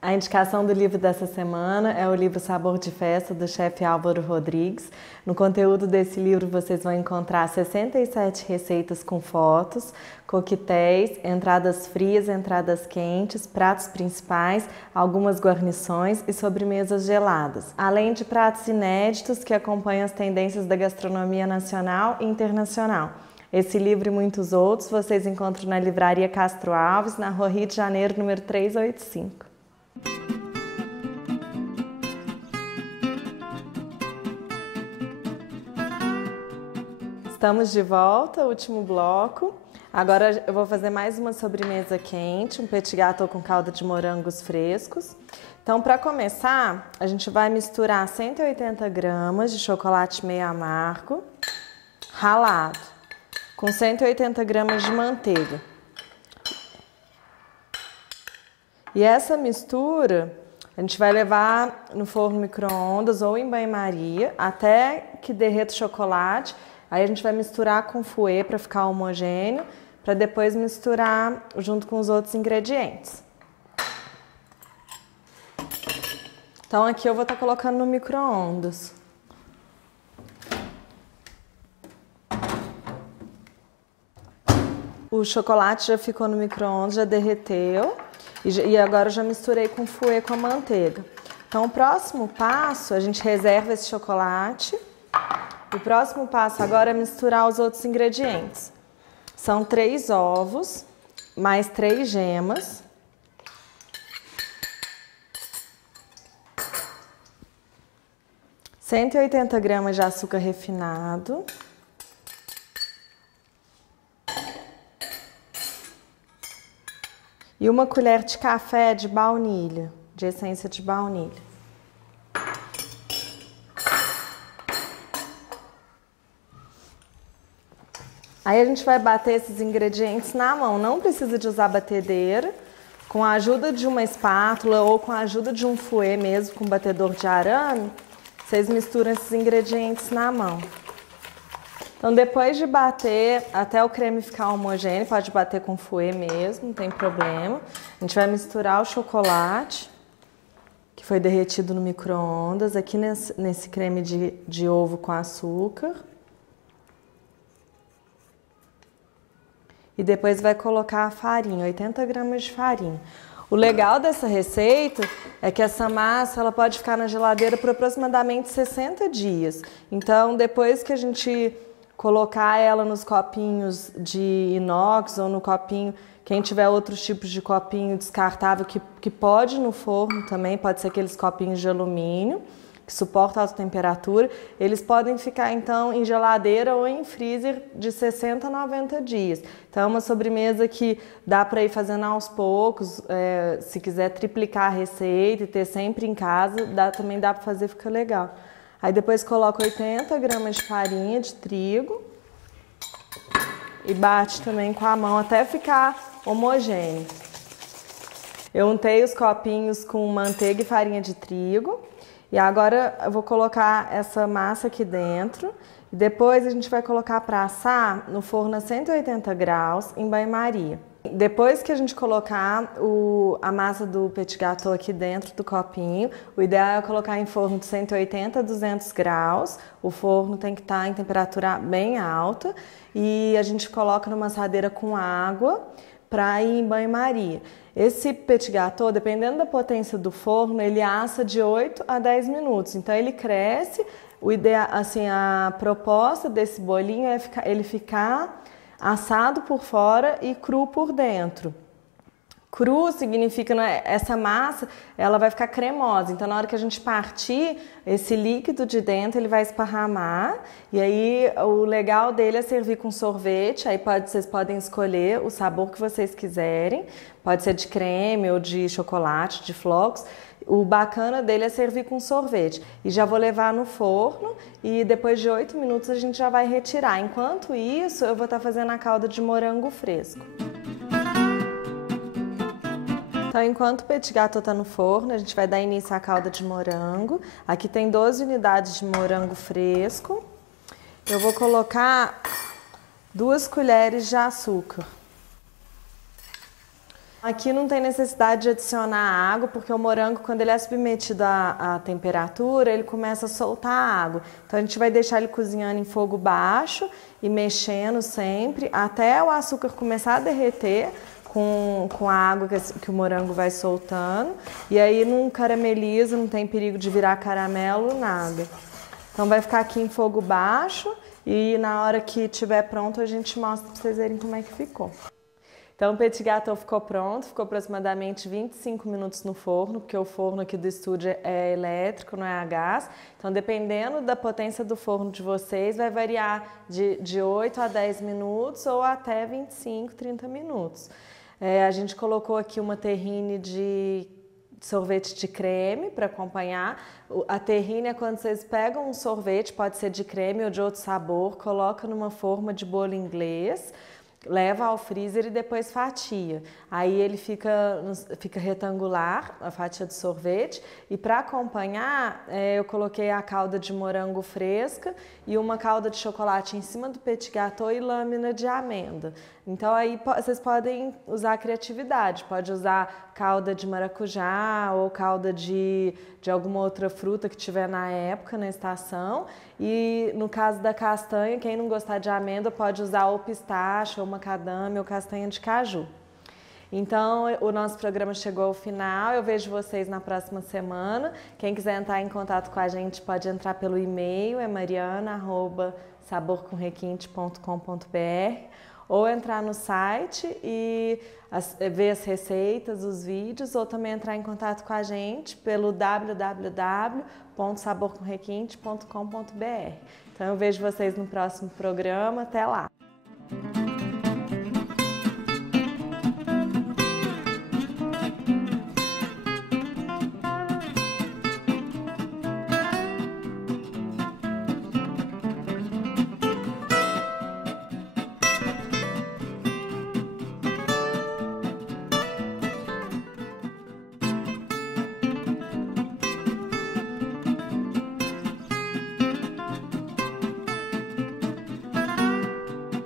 A indicação do livro dessa semana é o livro Sabor de Festa, do chefe Álvaro Rodrigues. No conteúdo desse livro vocês vão encontrar 67 receitas com fotos, coquetéis, entradas frias, entradas quentes, pratos principais, algumas guarnições e sobremesas geladas, além de pratos inéditos que acompanham as tendências da gastronomia nacional e internacional. Esse livro e muitos outros vocês encontram na Livraria Castro Alves, na Rua Rio de Janeiro, número 385. Estamos de volta, último bloco. Agora eu vou fazer mais uma sobremesa quente, um petit gâteau com calda de morangos frescos. Então, para começar, a gente vai misturar 180 gramas de chocolate meio amargo, ralado, com 180 gramas de manteiga. E essa mistura a gente vai levar no forno micro-ondas ou em banho-maria até que derreta o chocolate. Aí a gente vai misturar com fouet para ficar homogêneo, para depois misturar junto com os outros ingredientes. Então aqui eu vou estar colocando no micro-ondas. O chocolate já ficou no micro-ondas, já derreteu e agora eu já misturei com fouet com a manteiga. Então o próximo passo, a gente reserva esse chocolate. O próximo passo agora é misturar os outros ingredientes. São 3 ovos, mais 3 gemas. ,180 gramas de açúcar refinado. E 1 colher de café de baunilha, de essência de baunilha. Aí a gente vai bater esses ingredientes na mão, não precisa de usar batedeira, com a ajuda de uma espátula ou com a ajuda de um fouet mesmo, com batedor de arame, vocês misturam esses ingredientes na mão. Então depois de bater até o creme ficar homogêneo, pode bater com fouet mesmo, não tem problema. A gente vai misturar o chocolate, que foi derretido no micro-ondas, aqui nesse creme de ovo com açúcar. E depois vai colocar a farinha, 80 gramas de farinha. O legal dessa receita é que essa massa ela pode ficar na geladeira por aproximadamente 60 dias. Então, depois que a gente colocar ela nos copinhos de inox ou no copinho, quem tiver outros tipos de copinho descartável que pode ir no forno também, pode ser aqueles copinhos de alumínio, que suportam a alta temperatura, eles podem ficar então em geladeira ou em freezer de 60 a 90 dias. Então é uma sobremesa que dá para ir fazendo aos poucos, se quiser triplicar a receita e ter sempre em casa, também dá para fazer, fica legal. Aí depois coloca 80 gramas de farinha de trigo e bate também com a mão até ficar homogêneo. Eu untei os copinhos com manteiga e farinha de trigo. E agora eu vou colocar essa massa aqui dentro e depois a gente vai colocar para assar no forno a 180 graus em banho-maria. Depois que a gente colocar a massa do petit gâteau aqui dentro do copinho, o ideal é colocar em forno de 180 a 200 graus. O forno tem que estar em temperatura bem alta e a gente coloca numa assadeira com água para ir em banho-maria. Esse petit gâteau, dependendo da potência do forno, ele assa de 8 a 10 minutos. Então ele cresce, a proposta desse bolinho é ele ficar assado por fora e cru por dentro. Cru significa, né, essa massa ela vai ficar cremosa, então na hora que a gente partir, esse líquido de dentro ele vai esparramar e aí o legal dele é servir com sorvete, aí vocês podem escolher o sabor que vocês quiserem, pode ser de creme ou de chocolate, de flocos. O bacana dele é servir com sorvete. E já vou levar no forno e depois de 8 minutos a gente já vai retirar. Enquanto isso, eu vou estar fazendo a calda de morango fresco. Então, enquanto o petit gâteau está no forno, a gente vai dar início à calda de morango. Aqui tem 12 unidades de morango fresco. Eu vou colocar 2 colheres de açúcar. Aqui não tem necessidade de adicionar água, porque o morango, quando ele é submetido à temperatura, ele começa a soltar água. Então a gente vai deixar ele cozinhando em fogo baixo e mexendo sempre, até o açúcar começar a derreter com a água que o morango vai soltando. E aí não carameliza, não tem perigo de virar caramelo, nada. Então vai ficar aqui em fogo baixo e na hora que estiver pronto a gente mostra para vocês verem como é que ficou. Então o petit gâteau ficou pronto, ficou aproximadamente 25 minutos no forno, porque o forno aqui do estúdio é elétrico, não é a gás. Então dependendo da potência do forno de vocês, vai variar de 8 a 10 minutos ou até 25, 30 minutos. A gente colocou aqui uma terrine de sorvete de creme para acompanhar. A terrine é quando vocês pegam um sorvete, pode ser de creme ou de outro sabor, coloca numa forma de bolo inglês, leva ao freezer e depois fatia. Aí ele fica retangular, a fatia de sorvete. E para acompanhar, eu coloquei a calda de morango fresca e uma calda de chocolate em cima do petit gâteau e lâmina de amêndoa. Então aí vocês podem usar a criatividade. Pode usar calda de maracujá ou calda de alguma outra fruta que tiver na época, na estação. E no caso da castanha, quem não gostar de amêndoa pode usar ou pistache, ou macadâmia, ou castanha de caju. Então, o nosso programa chegou ao final. Eu vejo vocês na próxima semana. Quem quiser entrar em contato com a gente pode entrar pelo e-mail, é mariana@saborcomrequinte.com.br, ou entrar no site e ver as receitas, os vídeos, ou também entrar em contato com a gente pelo www.saborcomrequinte.com.br. Então eu vejo vocês no próximo programa. Até lá!